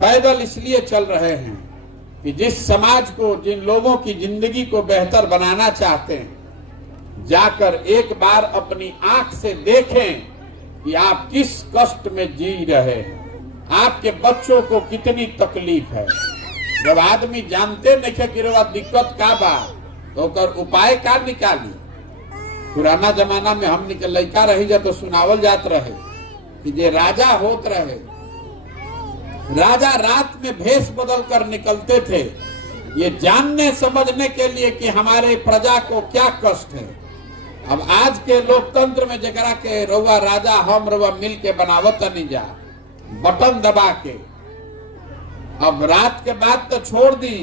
पैदल इसलिए चल रहे हैं कि जिस समाज को, जिन लोगों की जिंदगी को बेहतर बनाना चाहते हैं, जाकर एक बार अपनी आंख से देखें कि आप किस कष्ट में जी रहे हैं, आपके बच्चों को कितनी तकलीफ है। जब आदमी जानते नहीं कि दिक्कत का बा तो ओकर उपाय का निकाली। पुराना जमाना में हमनी के लड़का रही जा तो सुनावल जात रहे कि जे राजा होत रहे, राजा रात में भेष बदल कर निकलते थे ये जानने समझने के लिए कि हमारे प्रजा को क्या कष्ट है। अब आज के लोकतंत्र में जगरा के रउआ राजा हम रउआ मिल के बनावत नहीं जा, बटन दबा के। अब रात के बाद तो छोड़ दी,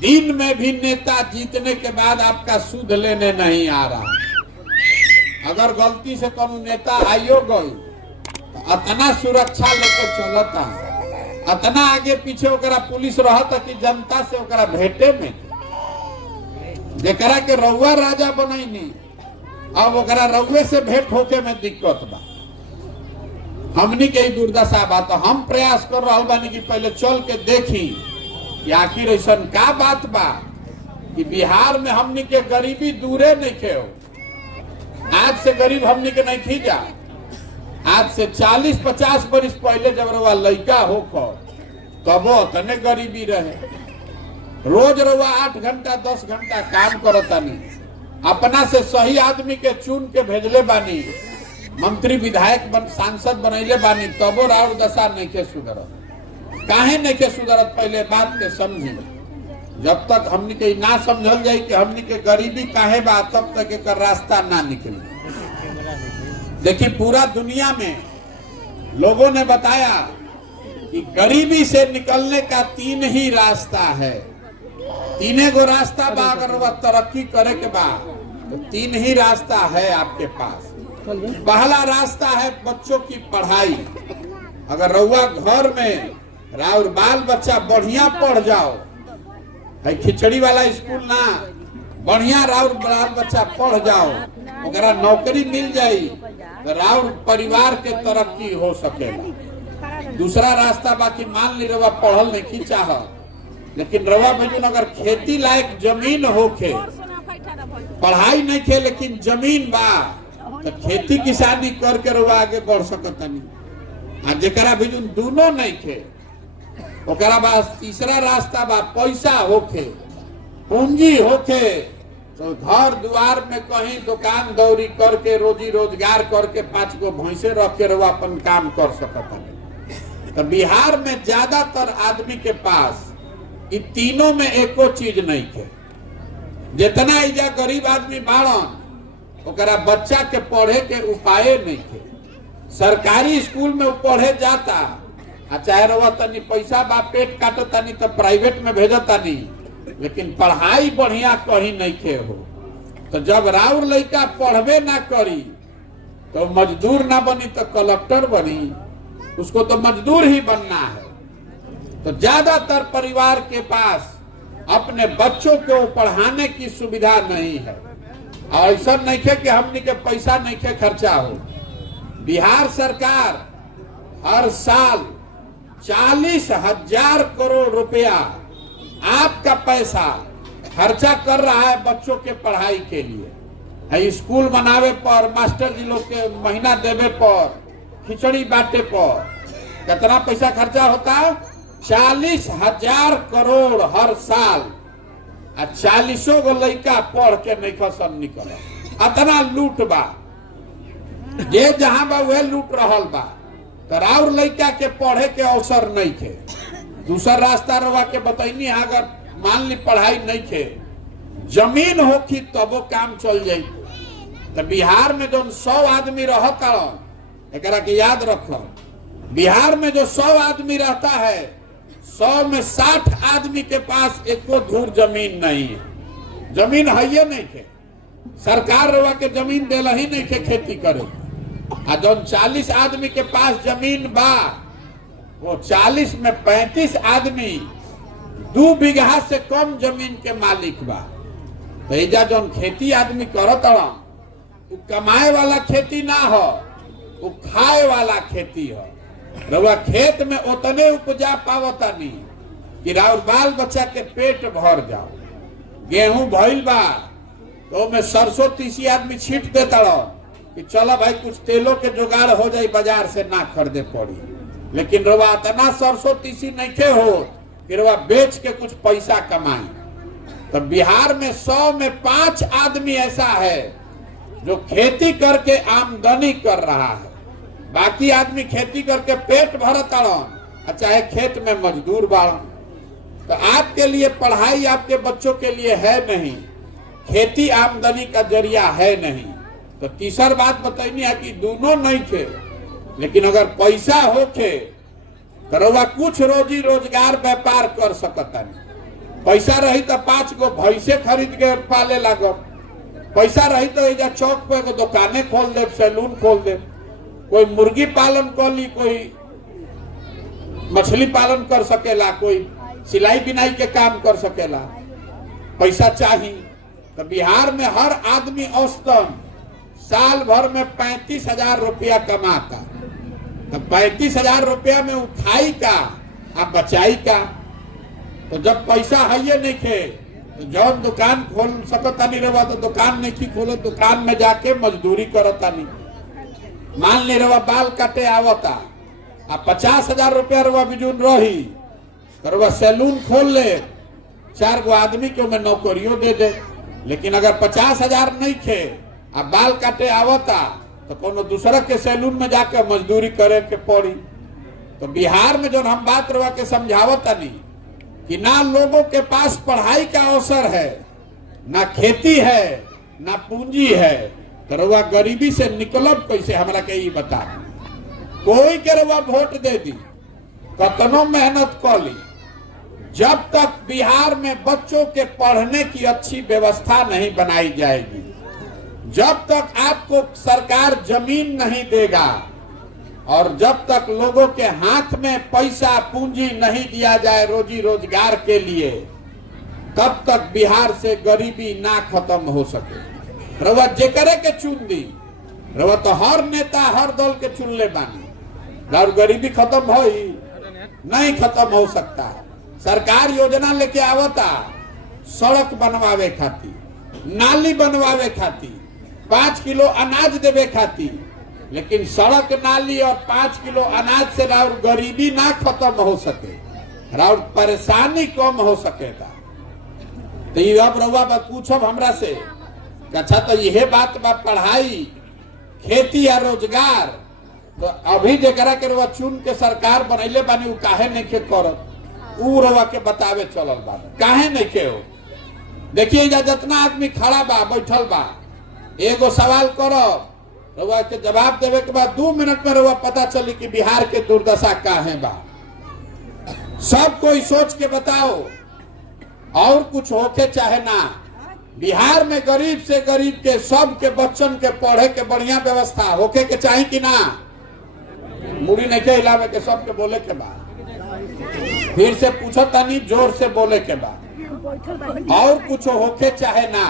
दिन में भी नेता जीतने के बाद आपका सुध लेने नहीं आ रहा। अगर गलती से कोई नेता आइयो गई तो अतना सुरक्षा लेकर चलता, अतना आगे पीछे ओकरा पुलिस रहता कि जनता से ओकरा भेटे में जकरा के रउआ राजा बनैनी, अब ओकरा रउए से भेंट होके में दिक्कत बा। हमनी के दुर्दशा बा। तो हम प्रयास कर रहा बानी कि पहले चल के देखी कि आखिर ऐसा का बात बा कि बिहार में हमनी के गरीबी दूरे नहीं खे हो। आज से गरीब हमनी के नहीं खींचा, आज से 40-50 बरिस पहले जब रउआ लड़का हो तबो तने गरीबी रहे। रोज रउआ 8 घंटा 10 घंटा काम करता नहीं, अपना से सही आदमी के चुन के भेजले बानी, मंत्री विधायक सांसद बनैले बानी, तबो राउर दशा नहीं के सुधरत। काहे नहीं के सुधरत? पहले बात के समझी। जब तक हमनी के ना समझल जाए कि हमनी के गरीबी काहे बा, तब तक एक रास्ता ना निकले। देखिए पूरा दुनिया में लोगों ने बताया कि गरीबी से निकलने का 3 ही रास्ता है। 3 गो रास्ता बा। अगर वह तरक्की करे के बाद तो 3 ही रास्ता है आपके पास। पहला रास्ता है बच्चों की पढ़ाई। अगर रउआ घर में राउर बाल बच्चा बढ़िया पढ़ जाओ, है खिचड़ी वाला स्कूल ना, बढ़िया राउर बाल बच्चा पढ़ जाओ, ओकरा नौकरी मिल जाई तो राउर परिवार के तरक्की हो सकेगा। दूसरा रास्ता बाकी मान ली रउआ पढ़ल नहीं चाह, लेकिन रउआ भजन अगर खेती लायक जमीन होके, पढ़ाई नहीं खे लेकिन जमीन बा, तो खेती किसानी करके रउआ आगे बढ़ सकता नहीं। जरा भी दोनों नहीं खे, ओकरा बाद तीसरा रास्ता बा पैसा होके, पूंजी होके, तो घर द्वार में कहीं दुकान दौरी करके रोजी रोजगार करके 5 गो भैंसे रख के रउआ अपन काम कर सकता नहीं। तो बिहार में ज्यादातर आदमी के पास इ तीनों में एको चीज नहीं है। जितना इजा गरीब आदमी बाड़न ओकरा बच्चा के पढ़े के उपाय नहीं है। सरकारी स्कूल में पढ़े जाता, चाहे रउआ तनी पैसा बा पेट काटता नहीं तो प्राइवेट में भेजता नहीं, लेकिन पढ़ाई बढ़िया कहीं नहीं खे हो। तो जब राउर लड़का पढ़बे ना करी तो मजदूर ना बनी तो कलेक्टर बनी, उसको तो मजदूर ही बनना है। तो ज्यादातर परिवार के पास अपने बच्चों को पढ़ाने की सुविधा नहीं है। और ऐसा नहीं है कि हमने के पैसा नहीं के खर्चा हो। बिहार सरकार हर साल 40,000 करोड़ रुपया आपका पैसा खर्चा कर रहा है बच्चों के पढ़ाई के लिए। है स्कूल बनावे पर, मास्टर जी लोग के महीना देवे पर, खिचड़ी बांटे पर कितना पैसा खर्चा होता है? 40,000 करोड़ हर साल। 40 गो लड़का पढ़ के नहीं खसन निकल, अतना लूट बा। जे जहां बा वह लूट रहल बा। राउर लड़का के पढ़े के अवसर नहीं थे। दूसरा रास्ता रवा के बताइनी, अगर मान ली पढ़ाई नहीं थे, जमीन होखी तबो काम चल जाये। तो बिहार में जो 100 आदमी रहता, एक के याद रखो, बिहार में जो 100 आदमी रहता है, 100 में 60 आदमी के पास एको धूर जमीन नहीं है। जमीन है ये नहीं थे। सरकार रवा के जमीन दिला ही नहीं थे खेती करे। जो 40 आदमी के पास जमीन बा, वो 40 में 35 आदमी 2 बीघा से कम जमीन के मालिक बा। तो एजा जो खेती आदमी करत वो कमाए वाला खेती ना हो, वो खाए वाला खेती हो। रउआ खेत में उतने उपजा पावता नहीं कि राउर बाल बच्चा के पेट भर जाओ। गेहूं भइल बा तो में सरसों तीसी आदमी छीट देता रहो कि चलो भाई कुछ तेलों के जुगाड़ हो जाए, बाजार से ना खरीदे पड़ी। लेकिन रउआ इतना सरसों तीसी नहीं हो कि रउआ बेच के कुछ पैसा कमाए। तो बिहार में 100 में 5 आदमी ऐसा है जो खेती करके आमदनी कर रहा है, बाकी आदमी खेती करके पेट भरता रहो, चाहे खेत में मजदूर बाड़न। तो आपके लिए पढ़ाई आपके बच्चों के लिए है नहीं, खेती आमदनी का जरिया है नहीं। तो तीसर बात बताइए है कि दोनों नहीं थे, लेकिन अगर पैसा होके तो रउआ कुछ रोजी रोजगार व्यापार कर सकता नहीं। पैसा रही तो 5 गो भैंसे खरीद के पाले लागो, पैसा रही तो एजा चौक पे एगो दुकाने खोल दे, सैलून खोल दे, कोई मुर्गी पालन कर ली, कोई मछली पालन कर सकेला, कोई सिलाई बिनाई के काम कर सकेला। पैसा चाहिए। तो बिहार में हर आदमी औसतन साल भर में 35,000 रुपया कमाता। तो 35,000 रुपया में उठाई का आप बचाई का। तो जब पैसा है ये नहीं खे तो जौन दुकान खोल सकता नहीं रहा तो दुकान नहीं खोलो, दुकान में जाके मजदूरी करता नहीं। मान ले रहा बाल काटे आवता आ 50,000 रुपया रवा बिजून रही तो रवा सैलून खोल ले, 4 गो आदमी के में नौकरियों दे दे। लेकिन अगर 50,000 नहीं खे आ बाल काटे आवता तो कोनो दूसरा के सैलून में जाकर मजदूरी करे के पड़ी। तो बिहार में जो हम बात रवा के समझावता नहीं कि ना लोगों के पास पढ़ाई का अवसर है, ना खेती है, ना पूंजी है, तो रउआ गरीबी से निकलब कैसे? हमरा के ई बता। कोई के रउआ वोट दे दी, कतनो मेहनत कर ली, जब तक बिहार में बच्चों के पढ़ने की अच्छी व्यवस्था नहीं बनाई जाएगी, जब तक आपको सरकार जमीन नहीं देगा और जब तक लोगों के हाथ में पैसा पूंजी नहीं दिया जाए रोजी रोजगार के लिए, तब तक बिहार से गरीबी ना खत्म हो सके। रउआ जे करे के चुन दी, रउआ तो हर नेता हर दल के चुन ले बानी, और गरीबी खत्म हो ही नहीं, खत्म हो सकता। सरकार योजना लेके आवता सड़क बनवावे खाती, नाली बनवावे खाती, 5 किलो अनाज देवे खाती, लेकिन सड़क नाली और 5 किलो अनाज से राउर गरीबी ना खत्म हो सके, राउर परेशानी कम हो सकेगा। तो ये अब रउआ पूछब हमरा से, अच्छा तो यह बात बा पढ़ाई खेती या रोजगार, तो अभी जरा के रउआ चुन के सरकार बनैले बानी उ काहे नहीं के करत, उ रउआ के बतावे चलल बा काहे नहीं के हो। देखिए जितना आदमी खड़ा बा बैठल बा, एगो सवाल करो रउआ के जवाब देवे के बाद 2 मिनट में रउआ पता चली कि बिहार के दुर्दशा काहे बा। सब कोई सोच के बताओ, और कुछ होके चाहे ना, बिहार में गरीब से गरीब के सब के बच्चन के पढ़े के बढ़िया व्यवस्था होके के चाहे कि ना। मुड़ी नहीं के हिलावे के सब के बोले के बाद, फिर से पूछो तनी जोर से बोले के बाद, और कुछ होके चाहे ना।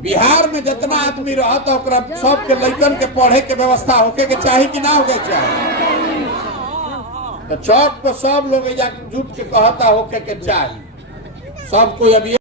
बिहार में जितना आदमी रहता ओकरा सब के लड़कन के पढ़े के व्यवस्था होके के चाहे कि ना होके चाहे। तो चौक पर सब लोग जुट के कहता होके के चाहे, सब कोई अभी